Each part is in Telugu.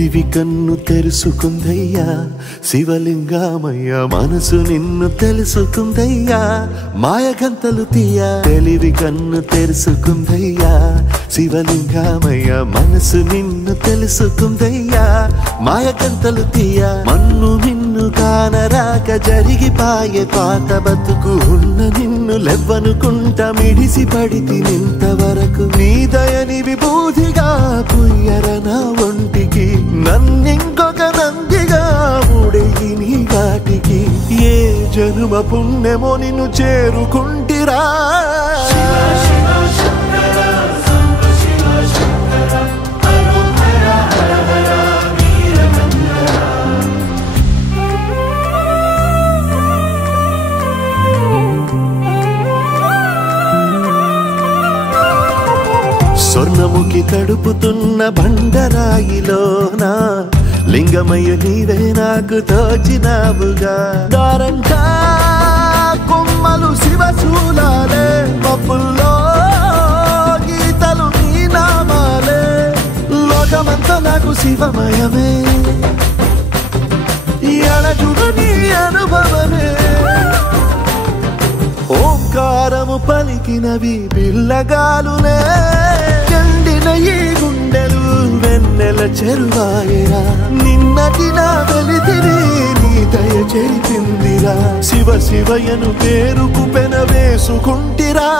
తెలివి కన్ను తెరుసుకుందయ్యా శివలింగమయ్య మనసు నిన్ను తెలుసుకుందయ్యా మాయగంతలు తీయ తెలివి కన్ను తెరుసుకుందయ్యా శివలింగమయ్య మనసు నిన్ను తెలుసుకుందయ్యా మాయగంతలు తీయ మన్ను నిన్ను కానరాక జరిగిపాయే పాత బతుకు ఉన్న నిన్ను లెవ్వనుకుంటా మిడిసి పడితి నింతవరకు నీ దయని విభూతిగా పుయ్యర నా ఒంటికి నన్నింకొక నందిగా ఊడేయి నీ ఘాటికి ఏ జనుమ పుణ్యమో నిన్ను చేరుకుంటిరా స్వర్ణముఖి తడుపుతున్న బండరాయిలోన లింగమయ్య నీవే నాకు తోచినావుగా దారంట కొమ్మలు శివశూలాలే పప్పుల్లో గీతలు నీ నామాలే లోకమంతా నాకు శివమయమే ఎడజుడు నీ అనుభవమే ఓంకారము పలికినవి పిల్లగాలునే ఎండిన ఈ గుండెలు వెన్నెల చెరువాయరా నిన్నటి నా వెలితిని నీ దయ చేపిందిరా శివ శివయను పేరుకు పెన వేసుకుంటిరా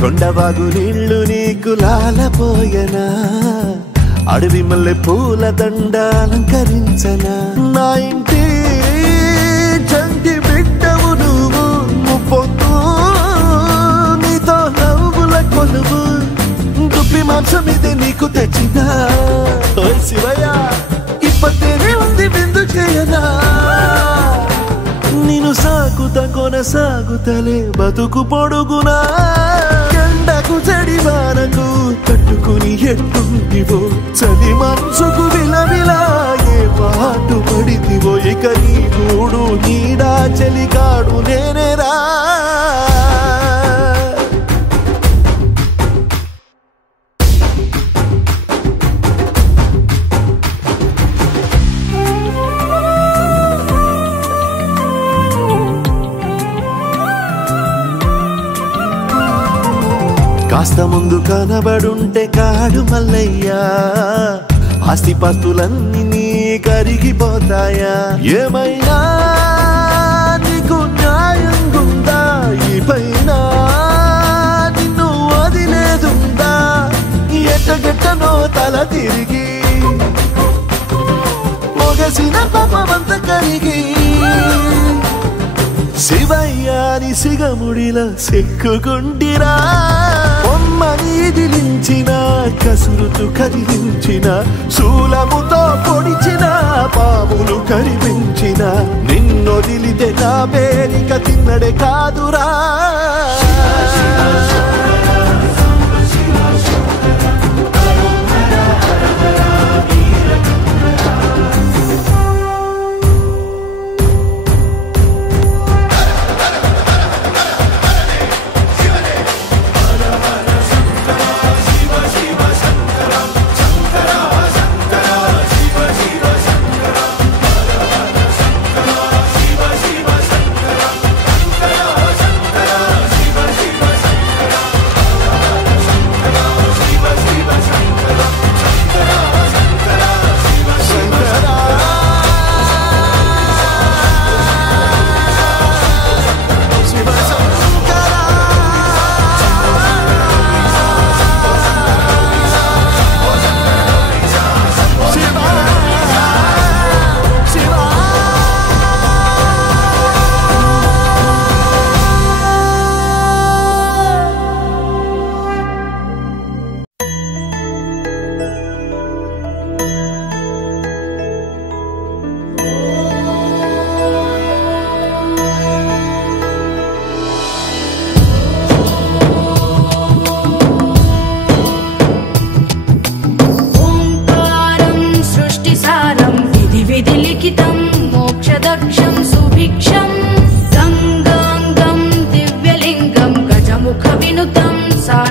కొండవాగు నీళ్లు నీకు లాలపోయనా అడవి మల్లె పూల దండ అలంకరించనా నా ఇంటి చంటి బిడ్డవు నువ్వు ముప్పొద్దు నీతో నవ్వుల కొలువు దుప్పి మాంసం ఇది నీకు తెచ్చినా ఓ శివయ్య ఇప్పటినే ఉంది విందు చేయనా నిన్ను సాగుత కొనసాగుతలే బతుకు పొడుగునా ఎండకు చెడివానకు తట్టుకుని ఎట్టుంటివో చలి మనసుకు విలవిలా ఏ పాటు పడితివో ఇక నీ గూడు నీడా చలికాడు నేనేరా కాస్త ముందు కనబడుంటే కాడు మల్లయ్యా ఆస్తిపాస్తులన్నీ నీ కరిగిపోతాయా ఏమైనా నీకు న్యాయం గుందా ఈ పైన నిన్ను వదిలేదుందా ఎట్టగెట్టనో తల తిరిగి మొగసిన పాపమంత కరిగి శివయ్యాని సిగముడిలా సిక్కుకుంటిరా బొమ్మని దిలించిన కసురుతు కదిలించిన శూలముతో పొడిచిన పాములు కరిపించిన నిన్నొదిలితే నా పేరిక తిన్నడే కాదురా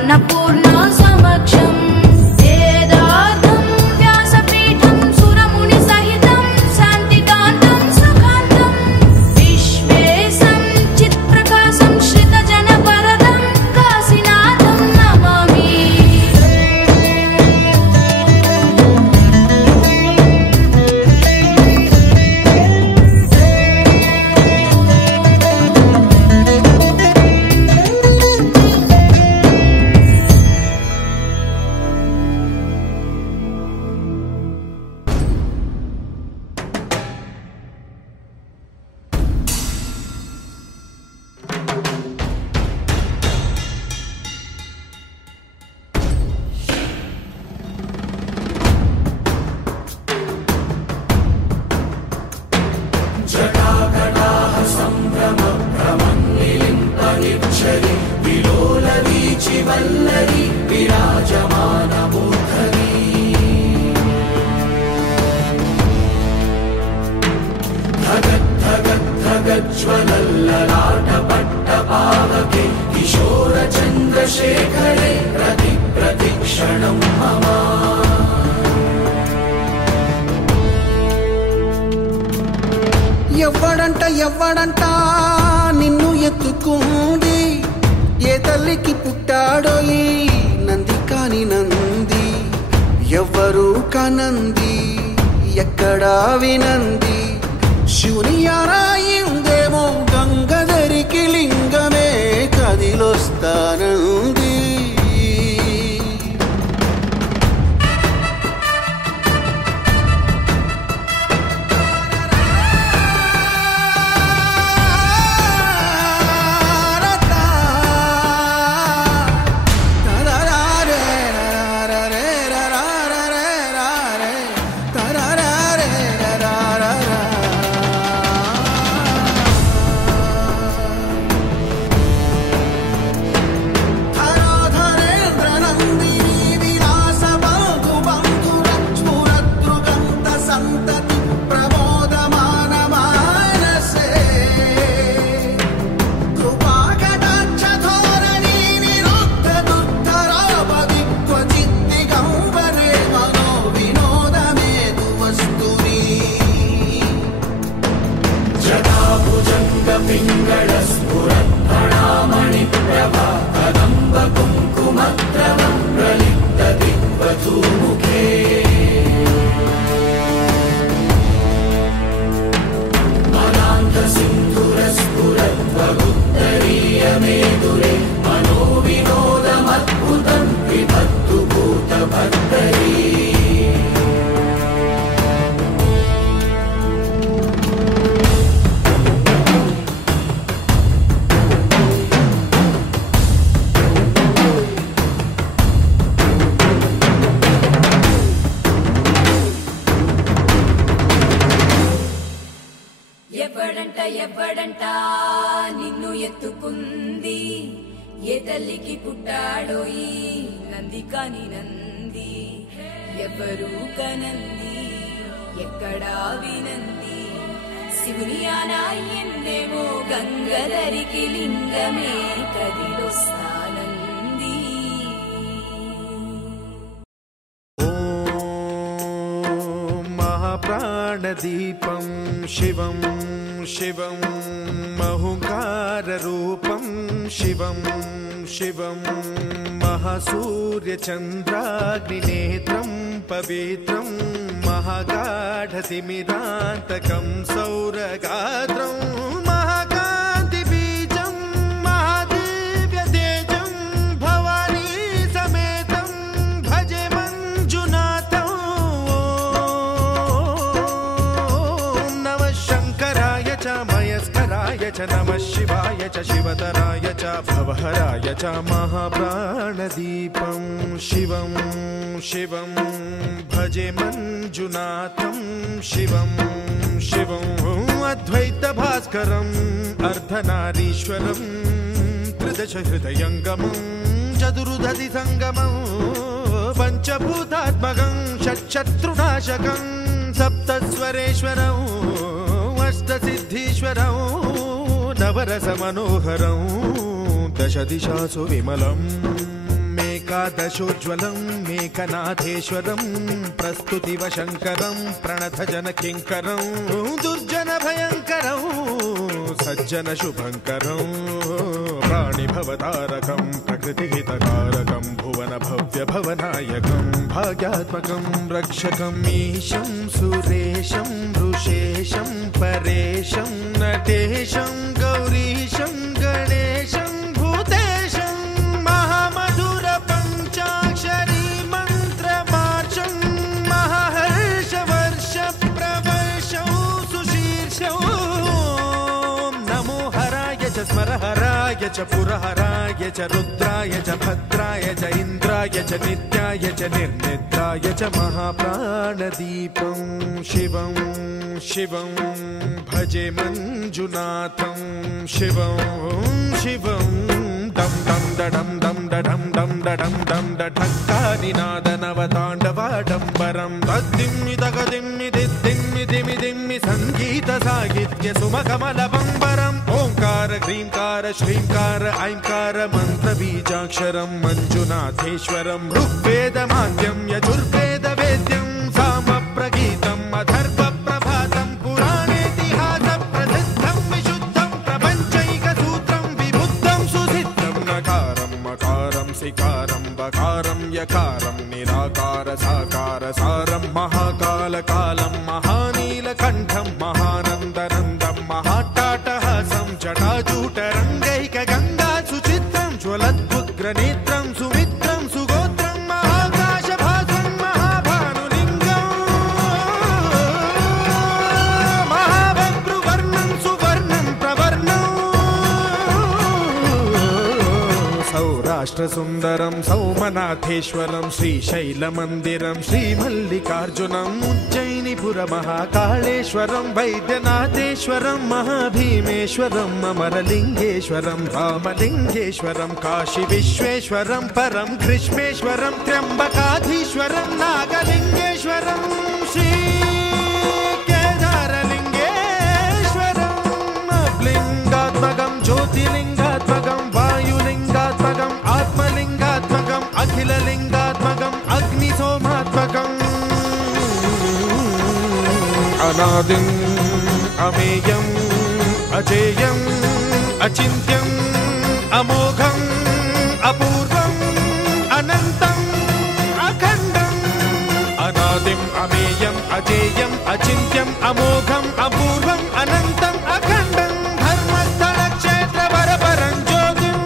అన్నపూర్ణ సమక్షం వేదార్థం వ్యాసపీఠం సురముని సహితం శాంతికాంతం సుఖాంతం విశ్వేశం చిత్ప్రకాశం శ్రితజన వరదం కాశీనాథం నమామి. ఎవ్వడంట నిన్ను ఎత్తుకుంది ఏ తల్లికి పుట్టాడో ఈ నంది కాని నంది ఎవ్వరు కనంది ఎక్కడా వినంది శివుని ఆరాయిందేమో గంగధరికి లింగమే కదిలొస్తానంది. ఎవ్వడంట నిన్ను ఎత్తుకుంది ఏ తల్లికి పుట్టాడో ఈ నంది కాని నంది ఎవ్వరు కనంది ఎక్కడా వినంది శివుని ఆనాయిందేమో గంగధరికి లింగమే కదిలొస్తానంది. మహాప్రాణదీపం శివం శివం మహుంకారరూపం శివం శివం మహాసూర్యచంద్రాగ్నినేత్రం పవిత్రం మహాగాఢతిమిరాంతకం సౌరగాత్రం మహాకాంతిబీజం మహాదివ్యతేజం భవానీ సమేతం భజే మంజునాథం. ఓం నమః శంకరాయ చ మయస్కరాయ చ నమః శివాయ చ శివతరాయ చ భవహరాయ చ మహాప్రాణదీపం శివం శివం భజే మంజునాథం శివం శివం అద్వైత భాస్కరం అర్ధనారీశ్వరం త్రిదశ హృదయంగమం చతురుదధి సంగమం పంచభూతాత్మకం షట్శత్రునాశకం సప్తస్వరేశ్వరం అష్టసిద్ధీశ్వరం నవరస మనోహరం దశ దిశాసు విమలం ఏకాదశోజ్వలం మేకనాథేశ్వరం ప్రస్తుతివ శంకరం ప్రణతజన కింకరం దుర్జన భయంకరం సజ్జన శుభంకరం ప్రాణిభవతారకం ప్రకృతిహితకారకం భువన భవ్య భవనాయకం భాగ్యాత్మకం రక్షకం ఈశం సురేశం ఋషేశం పరేశం నటేశం గౌరీశం గణేశం భూతేశం మహామధుర పంచాక్షరీ మంత్రమార్చం మహాహర్ష వర్ష ప్రవర్షం సుశీర్షం నమో హరాయ చ స్మరహరాయ చ పురహరాయ చ రుద్రాయ చ భద్రాయ చ ఇంద్రాయ చ నిత్యాయ చ నిర్నిద్రాయ చ మహాప్రాణదీపం శివం శివం భజే మంజునాథం శివం శివం డం డం డడం డం డడం డం డడం డం డఠక్కానినాద నవతాండవాడంబరం తద్దిమ్మి తగదిమ్మి దిద్దిమ్మి దిమి దిమ్మి సంగీత సాహిత్య సుమకమల బంబరం ఓంకార హ్రీంకార శ్రీంకార ఐంకార మంత్ర బీజాక్షరం మంజునాథేశ్వరం ఋగ్వేద మాద్యం యజుర్వేద వేద్యం సామ ప్రగీతం అథర్వ ప్రభాతం పురాణేతిహాస ప్రసిద్ధం విశుద్ధం ప్రపంచైక సూత్రం విబుద్ధం సుసిద్ధం నకారం మకారం సికారం బకారం యకారం నిరాకార సాకార సారం మహాకాల కాలం మహానీలకంఠం మహానందనందం మహాటాటహాసం జటాజూటరంగైక గంగా సుచిత్రం జ్వలద్వుగ్రనేత్రం సుమిత్రం సుగోత్రం మహాకాశభాసం మహాభానులింగం మహాభద్రువర్ణం సువర్ణం ప్రవర్ణం సౌరాష్ట్ర సుందరం సౌమనాథేశ్వరం శ్రీశైలమందిరం శ్రీమల్లికార్జునం ఉజ్జయినిపుర మహాకాళేశ్వరం వైద్యనాథేశ్వరం మహాభీమేశ్వరం అమరలింగేశ్వరం రామలింగేశ్వరం కాశీ విశ్వేశ్వరం పరం కృష్ణేశ్వరం త్ర్యంబకాధీశ్వరం నాగలింగేశ్వరం శ్రీ కేదారలింగేశ్వరం లింగాత్మకం జ్యోతిలింగాత్మకం వాయులింగాత్మకం ఆత్మలింగాత్మకం అఖిలలింగాత్మకం అగ్నిసోమాత్మకం అనాదిం అమేయం అజేయం అచింత్యం అమోఘం అపూర్వం అనంతం అఖండం అనాదిం అమేయం అజేయం అచింత్యం అమోఘం అపూర్వం అనంతం అఖండం ధర్మస్థల క్షేత్ర వరపరం జ్యోతిం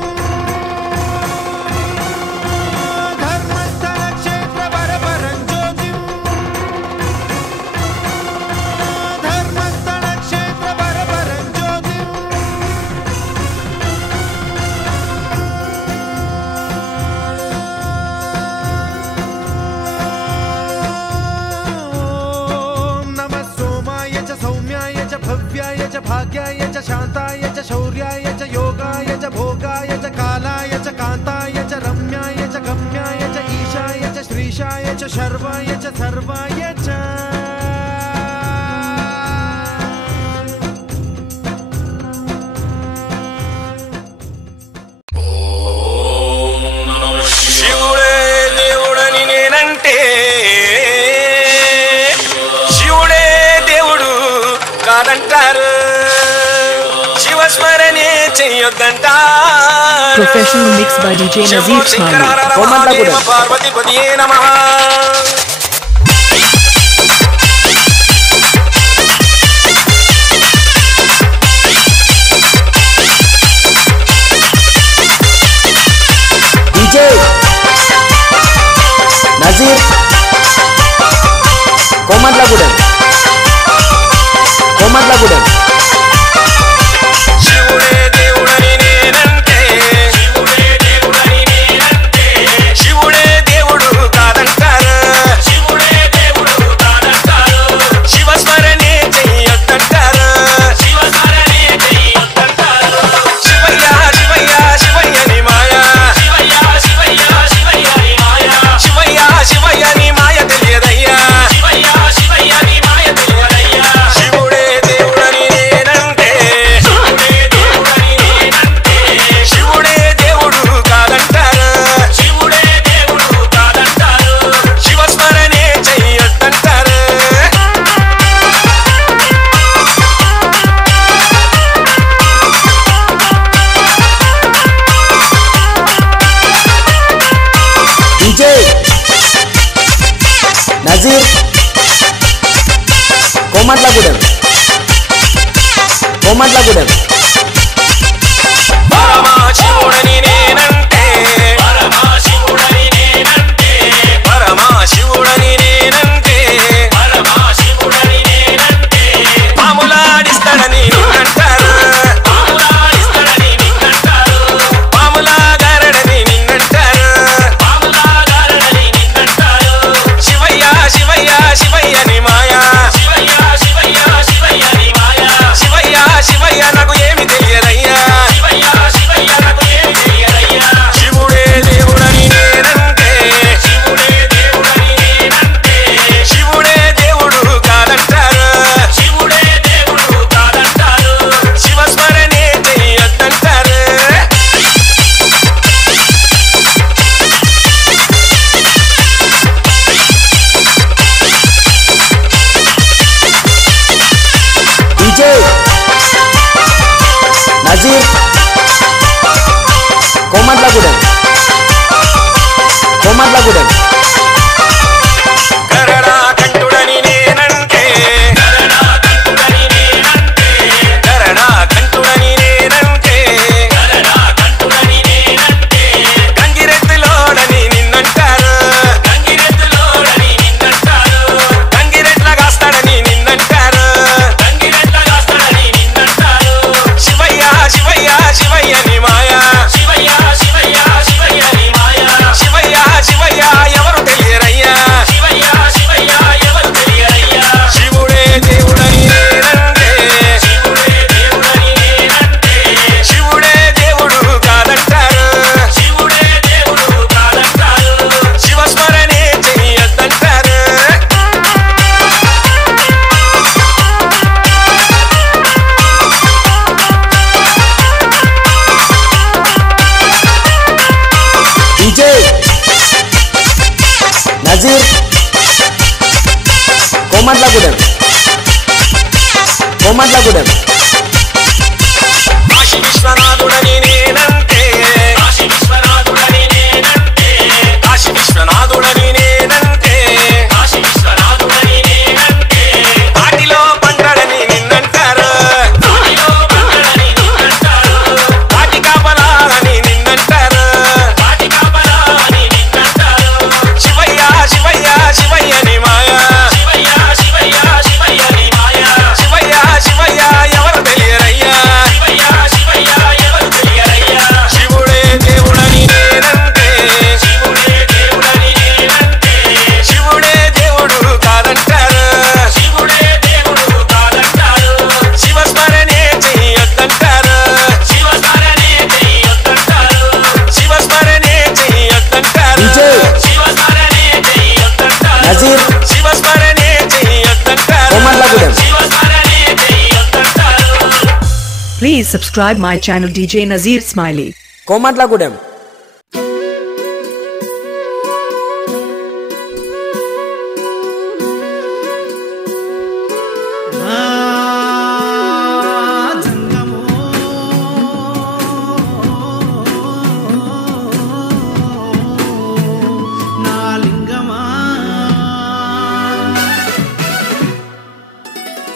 ధర్మస్థల క్షేత్ర వరపరం జ్యోతిం ధర్మస్థల క్షేత్ర వరపరం జ్యోతిం ఓం నమః సోమాయ చ సౌమ్యాయ చ భవ్యాయ చ భాగ్యాయ చ శాంతాయ చ శౌర్యాయ చ యోగాయ చ భోగాయ చ కాలాయ చ కాంతాయ చ రమ్యాయ చ గమ్యాయ చ ఈశాయ చ శ్రీశాయ చ శర్వాయ చ సర్వాయ చ శివుడే దేవుడని నేనంటే శివుడే దేవుడు కాదంటారు శివస్మరణే చెయ్యొద్దంటారు Professional mix by DJ Nazir Khani. పార్వతిపతియే నమః DJ Nazir Komadlagudem శివుడే దేవుడని నేనంటే శివుడే దేవుడు కాదంటారు శివస్మరణే చెయ్యొద్దంటారు శివయ్య శివయ్య శివయ్య ని మాయా శివయ్య శివయ్య ని మాయ తెలియదయ్యా శివుడే దేవుడని डीजे नजीर कोमटलागुडेम పరమశివుడని నేనంటే పరమశివుడని నేనంటే పరమశివుడని నేనంటే పరమశివుడని నేనంటే పాములాడిస్తాడని నిన్నంటారు పాములాడిస్తాడని నిన్నంటారు పాములాగారడని నిన్నంటారు పాములాగారడని నిన్నంటారు శివయ్య శివయ్య శివయ్యని మాయా శివయ్య శివయ్య శివయ్యని మాయా శివయ్య శివయ్య నాకు ఏమి తెలియదయ్యా శివయ్య శివయ్య నాకు ఏమి తెలియదయ్యా శివుడే దేవుడని నేనంటే శివుడే దేవుడని నేనంటే శివుడే దేవుడు కాదంటారు శివుడే దేవుడు కాదంటారు శివస్మరణే చెయ్యొద్దంటారు डीजे नजीर कोमटलागुडेम కరడా కంటుడని నేనంటే కరడా కంటుడని నేనంటే కరడా కంటుడని నేనంటే కరడా కంటుడని నేనంటే గంగిరెద్దులోడని నిన్నంటారు గంగిరెద్దులోడని నిన్నంటారు గంగిరెద్దుల కాస్తాడని నిన్నంటారు గంగిరెద్దుల కాస్తాడని నిన్నంటారు శివయ్య శివయ్య శివయ్యని మాయా శివయ్య శివయ్య శివయ్యని మాయా శివయ్య శివయ్య ఎవరు తెలియరయ్యా శివయ్య శివయ్య ఎవరు తెలియరయ్యా శివుడే దేవుడని నేనంటే శివుడే దేవుడని నేనంటే శివుడే దేవుడు కాదంటారు శివుడే దేవుడు కాదంటారు శివస్మరణే చెయ్యొద్దంటారు डीजे नजीर कोमटलागुडेम కాశీ విశ్వనాథుడని నేనంటే కాశీ విశ్వనాథుడని నేనంటే కాశీ విశ్వనాథుడని నేనంటే కాశీ విశ్వనాథుడని నేనంటే వాటిలో పంటడని నిన్నంటారు వాటిలో పంటడని నిన్నంటారు వాటి కాపలాని నిన్నంటారు వాటి కాపలాని నిన్నంటారు శివయ్య శివయ్య శివయ్యని మాయా శివయ్య శివయ్య శివయ్యని మాయా శివయ్య శివయ్య ఎవరు తెలియరయ్యా శివయ్య శివయ్య ఎవరు తెలియరయ్యా శివుడే దేవుడని నేనంటే శివుడే దేవుడని నేనంటే శివుడే దేవుడు కాదంటారు శివుడే దేవుడు కాదంటారు శివస్మరణే చెయ్యొద్దంటారు శివస్మరణే చెయ్యొద్దంటారు శివస్మరణే చెయ్యొద్దంటారు డీజే శివస్మరణే చెయ్యొద్దంటారు నజీర్ శివస్మరణే చెయ్యొద్దంటారు కోమటలాగూడెం శివస్మరణే చెయ్యొద్దంటారు Please subscribe my channel DJ Nazir Smiley. Komatalagudem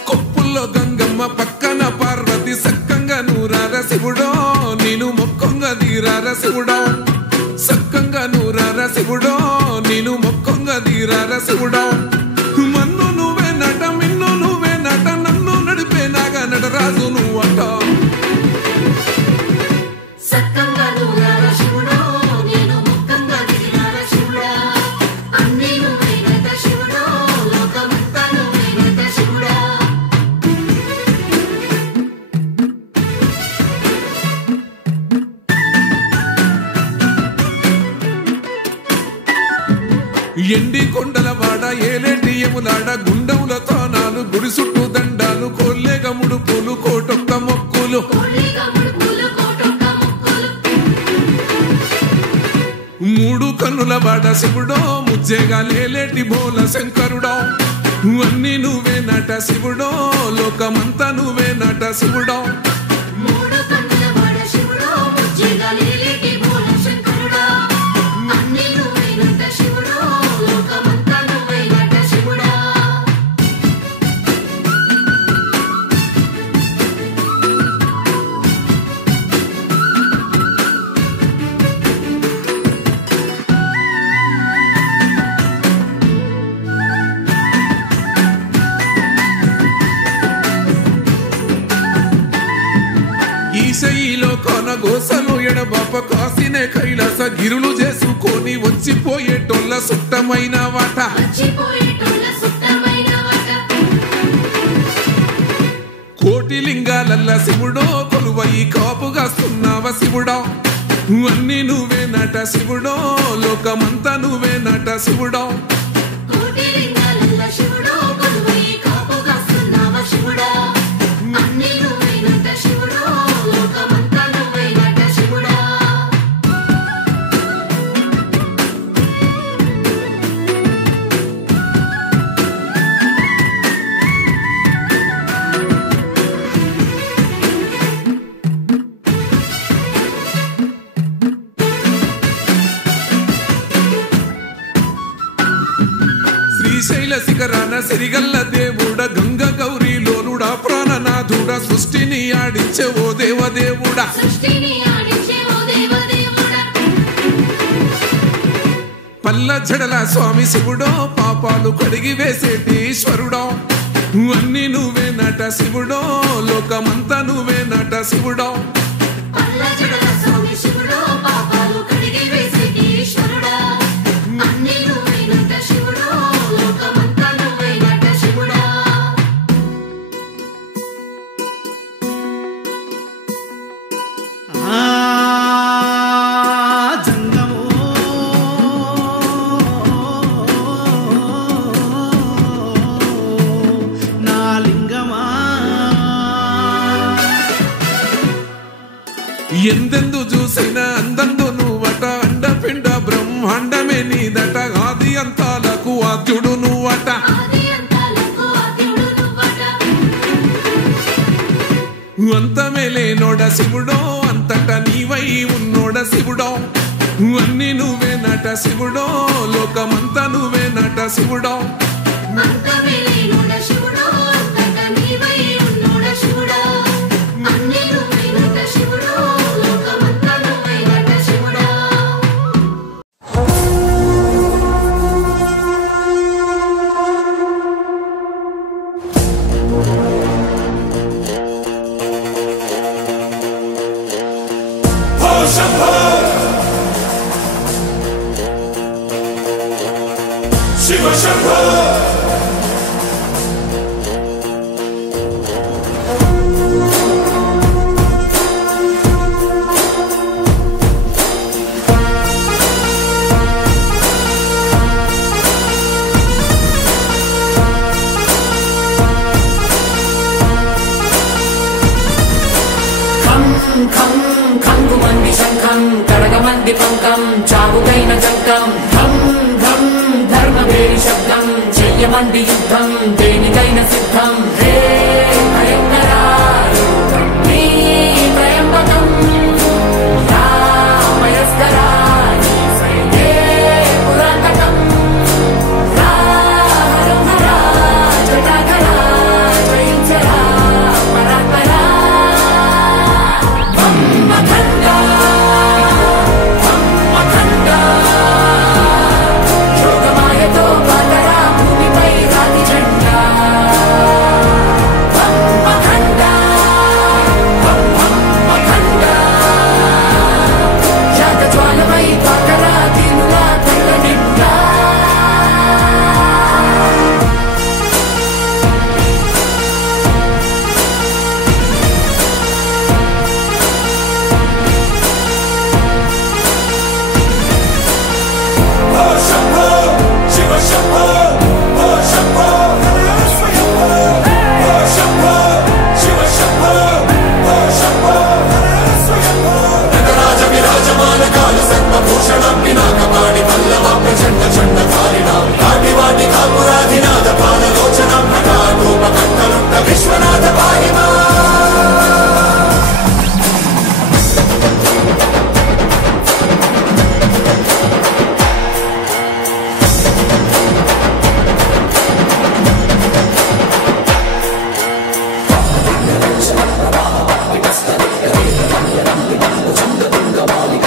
కొప్పుల్లో గంగమ్మ పక్కన పార్వతి సక్కంగా నూరార శివుడో నేను మొక్కంగా తీరార శివుడో సక్కంగా నూరార శివుడో నేను మొక్కంగా తీరార శివుడో మన్ను నువ్వే నట మిన్ను నువ్వే నట నన్ను నడిపే నాగా నటరాజు నువ్వట సక్కంగా నూరార శివుడో నేను ముక్కంగా దిగినార శివుడా అన్నీ నువ్వేనట శివుడో లోకమంతా నువ్వేనట శివుడా ఎండి కొండల వాడ ఏలేటి ఎములాడ గుండములతో నాలు గుడి చుట్టూ దండాలు కోల్లేగ ముడుపులు కోటొక్క మొక్కులు కోళ్ళిగా ముడుపులు కోటొక్క ముక్కులు మూడు కన్నుల వాడ శివుడో ముజ్జేగా లేలేటి బోల శంకరుడో అన్నీ నువ్వే నట శివుడో లోకమంతా నువ్వే నట శివుడో మూడు కన్నుల వాడ శివుడో ముజ్జేగా లేలేటి బోల శంకరుడా అన్నీ నువ్వేనట గోసలు ఎడబాప కాసినే కైలాస గిరులు చేసుకొని వచ్చిపోయేటోళ్ళ సుట్టమైన వాట కోటి లింగాలల్ల శివుడో కొలువయి కాపుగాస్తున్నావ శివుడో అన్ని నువ్వే నట శివుడో లోకమంతా నువ్వే నట శివుడో శ్రీశైల శిఖరాన సిరిగల్ల దేవుడ గంగ గౌరీ లోలుడా ప్రాణనాథుడ సృష్టిని ఆడించే ఓ దేవదేవుడా పల్ల జడల స్వామి శివుడో పాపాలు కడిగి వేసేటి ఈశ్వరుడో అన్ని నువ్వే నట శివుడో లోకమంతా నువ్వే నట శివుడో ఎందెందు చూసినా అందందు నువ్వట అండపిండ బ్రహ్మాండమే నీదట ఆది అంతాలకు ఆద్యుడు నువ్వట అంతమే లేనోడ శివుడో అంతట నీవై ఉన్నోడ శివుడో అన్ని నువ్వే నట శివుడో లోకమంతా నువ్వే నట శివుడో శివ శంభో ఖంగుమంది శంఖం కడగమంది పంకం చావుకైన చంకం ధం ధం ధర్మవేరి శబ్దం చెయ్యమంది యుద్ధం దేనికైన సిద్ధం హే భయంకరా నీ త్రయంబకం రామయస్కరా సైదే పురాతకం రాహరంహరా జటాధరా జయించరా పరాత్పరా యోగమాయతో బాధరా భూమిపై రాతి జెండా జాతజ్వాలమై పాకరా దీనులా కళ్ళ నిండా శివ శంభో శంభో శంభో శివ శంభో శంభో నగరాజ విరాజమాన కాల సర్వభూషణం పినాకపాణి పల్లవ ప్రచండ చండకారిణం కాటివాటి కాపురాధినాథ పాదలోచనం హఠాటోపకంఠలుండ విశ్వనాథ పాహిమా చంద్రదుర్గ బాలిక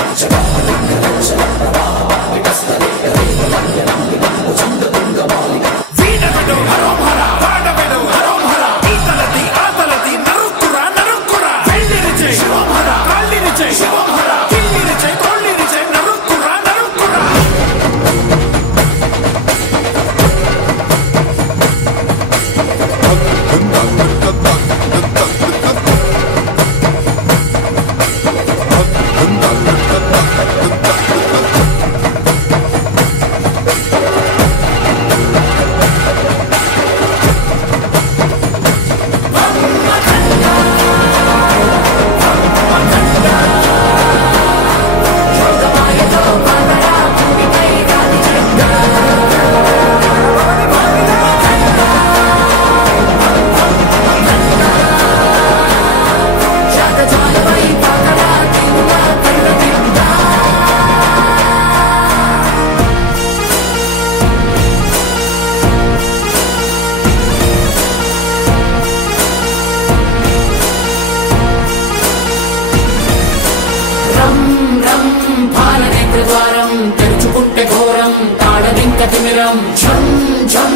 తిమిరం ఝం ఝం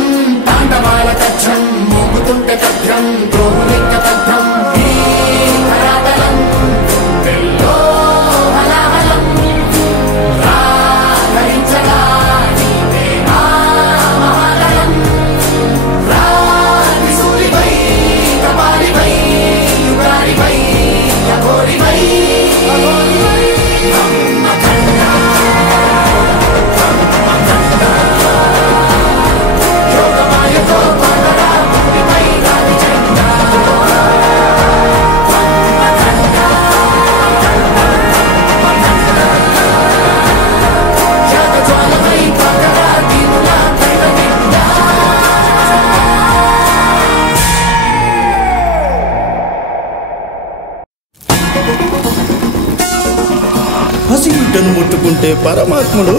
తాండవాల కచ్చం మోగుతుంటే కద్రం ద్రోహులిక్క కద్రం ఈ కరాబలం వెల్లో హలాహలం రాధరించగా నీవేనా మహాదళం రాత్రిశూలిపై కపాలిపై యుగారిపై అఘోరిపై పసిగుడ్డను ముట్టుకుంటే పరమాత్ముడు